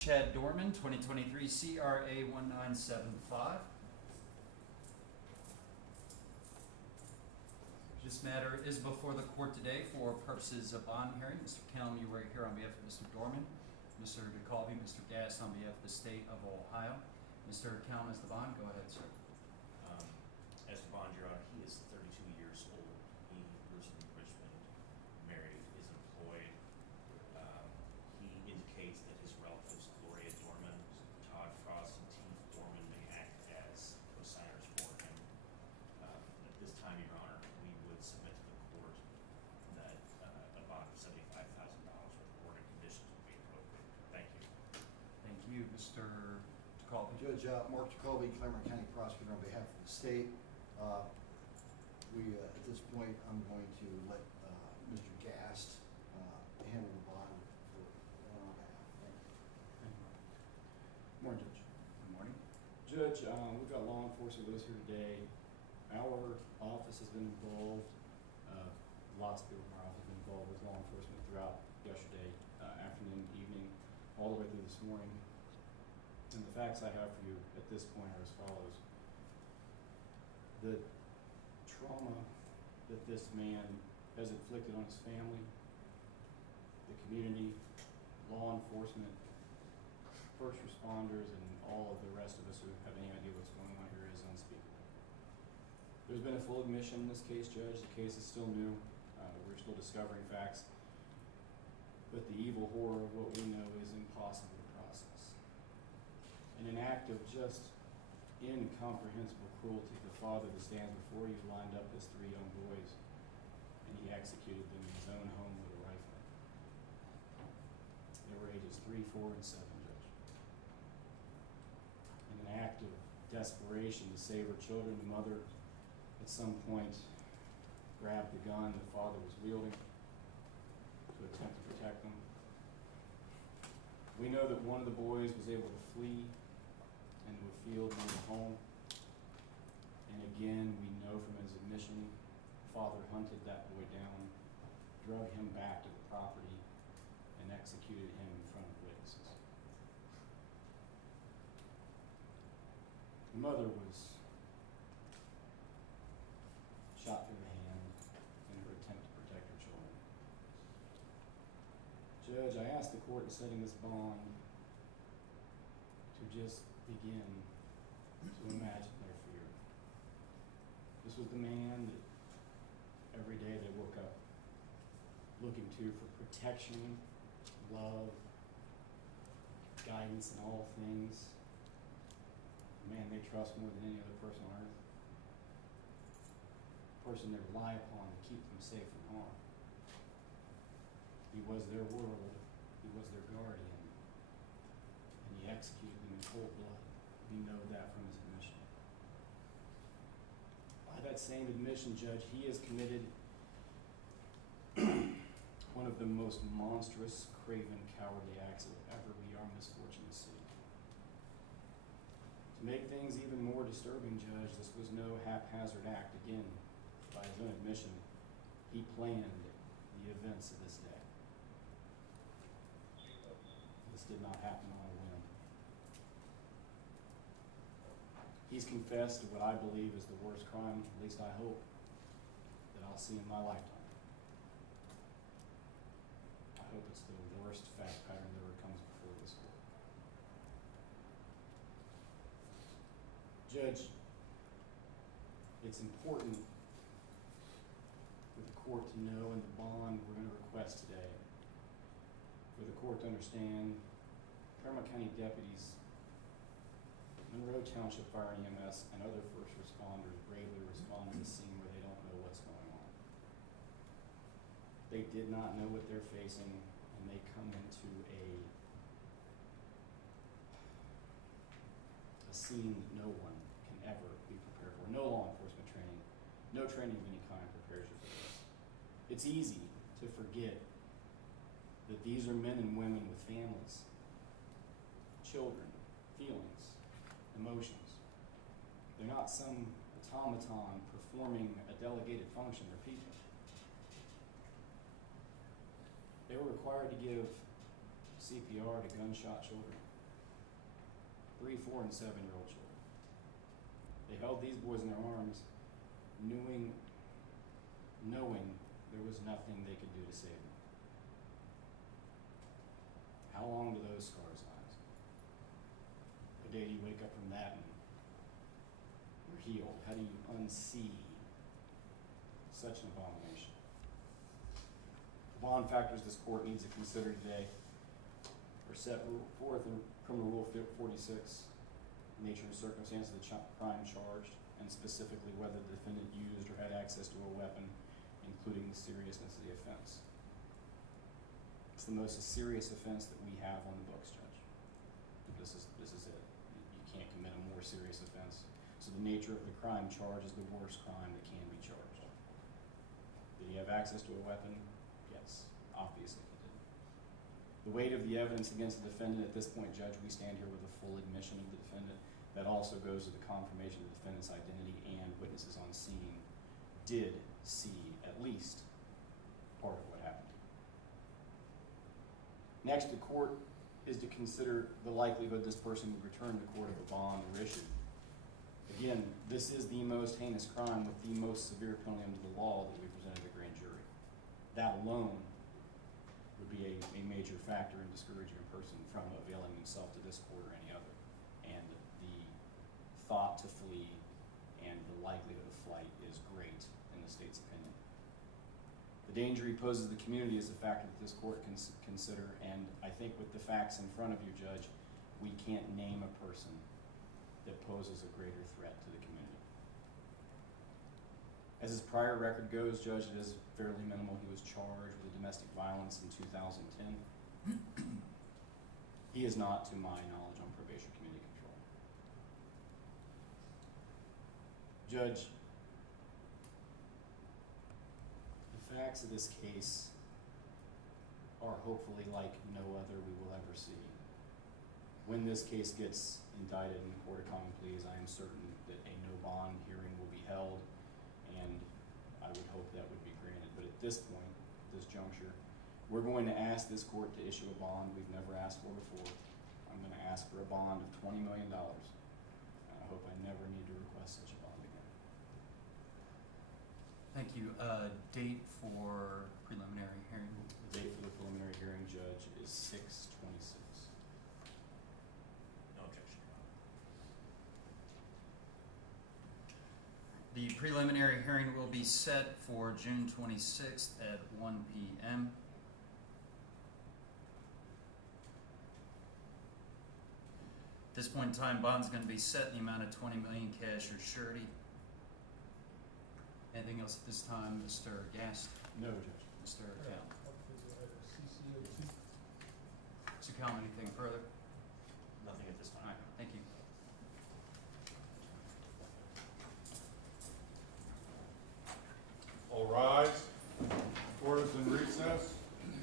Chad Dorman, 2023 CRA 1975. This matter is before the court today for purposes of bond hearing. Mr. Kelm, you are here on behalf of Mr. Dorman. Mr. DeCalvi, Mr. Gass on behalf of the state of Ohio. Mr. Kelm is the bond. Go ahead, sir. As the bond, Your Honor, he is 32 years old. He lives in Richmond, married, is employed. He indicates that his relatives, Gloria Dorman, Todd Frost, and T. Dorman, may act as co-signers for him. At this time, Your Honor, we would submit to the court that a bond of $75,000 with order conditions would be appropriate. Thank you. Thank you, Mr. DeCalvi. Judge Mark Jacoby, Claremont County Prosecutor on behalf of the state. At this point, I'm going to let Mr. Gast handle the bond for on our behalf. Thank you. Morning, Judge. Good morning. Judge, we've got law enforcement with us here today. Our office has been involved. Lots of people in our office have been involved with law enforcement throughout yesterday, afternoon, evening, all the way through this morning. And the facts I have for you at this point are as follows. The trauma that this man has inflicted on his family, the community, law enforcement, first responders, and all of the rest of us who have any idea what's going on here is unspeakable. There's been a full admission in this case, Judge. The case is still new. We're still discovering facts. But the evil horror of what we know is impossible to process. In an act of just incomprehensible cruelty, the father that stands before you lined up his 3 young boys, and he executed them in his own home with a rifle. They were ages 3, 4, and 7, Judge. In an act of desperation to save her children, the mother at some point grabbed the gun the father was wielding to attempt to protect them. We know that one of the boys was able to flee into a field near the home. And again, we know from his admission, father hunted that boy down, drug him back to the property, and executed him in front of witnesses. The mother was shot through the hand in her attempt to protect her children. Judge, I asked the court in setting this bond to just begin to imagine their fear. This was the man that every day they woke up looking to for protection, love, guidance in all things. The man they trust more than any other person on earth. The person they rely upon to keep them safe from harm. He was their world. He was their guardian. And he executed them in cold blood. We know that from his admission. By that same admission, Judge, he has committed one of the most monstrous, craven, cowardly acts that will ever be our misfortune to see. To make things even more disturbing, Judge, this was no haphazard act. Again, by his own admission, he planned the events of this day. This did not happen on a whim. He's confessed to what I believe is the worst crime, at least I hope, that I'll see in my lifetime. I hope it's the worst fact pattern that ever comes before this court. Judge, it's important for the court to know in the bond we're going to request today, for the court to understand Claremont County deputies, Monroe Township Fire and EMS, and other first responders bravely respond to the scene where they don't know what's going on. They did not know what they're facing, and they come into a scene that no one can ever be prepared for. No law enforcement training, no training of any kind prepares you for this. It's easy to forget that these are men and women with families, children, feelings, emotions. They're not some automaton performing a delegated function. They're people. They were required to give CPR to gunshot children. 3, 4, and 7-year-old children. They held these boys in their arms, knowing there was nothing they could do to save them. How long do those scars last? The day you wake up from that and you're healed. How do you unsee such an abomination? The bond factors this court needs to consider today are set forth in Criminal Rule 46, nature and circumstance of the crime charged, and specifically whether the defendant used or had access to a weapon, including the seriousness of the offense. It's the most serious offense that we have on the books, Judge. This is it. You can't commit a more serious offense. So the nature of the crime charged is the worst crime that can be charged. Did he have access to a weapon? Yes, obviously he did. The weight of the evidence against the defendant at this point, Judge, we stand here with a full admission of the defendant. That also goes to the confirmation of the defendant's identity, and witnesses on scene did see at least part of what happened. Next, the court is to consider the likelihood this person would return to court if a bond were issued. Again, this is the most heinous crime with the most severe penalty under the law that we presented to the grand jury. That alone would be a major factor in discouraging a person from availing himself to this court or any other. And the thought to flee and the likelihood of flight is great in the state's opinion. The danger he poses to the community is a factor that this court can consider, and I think with the facts in front of you, Judge, we can't name a person that poses a greater threat to the community. As his prior record goes, Judge, it is fairly minimal. He was charged with domestic violence in 2010. He is not, to my knowledge, on probation community control. Judge, the facts of this case are hopefully like no other we will ever see. When this case gets indicted in the court of common pleas, I am certain that a no bond hearing will be held, and I would hope that would be granted. But at this point, this juncture, we're going to ask this court to issue a bond we've never asked for before. I'm going to ask for a bond of $20 million. And I hope I never need to request such a bond again. Thank you. Date for preliminary hearing? The date for the preliminary hearing, Judge, is 6/26. No objection, Your Honor. The preliminary hearing will be set for June 26th at 1 p.m. At this point in time, bond's going to be set in the amount of $20 million cash or surety. Anything else at this time, Mr. Gast? No, Judge. Mr. Cal? Mr. Cal, anything further?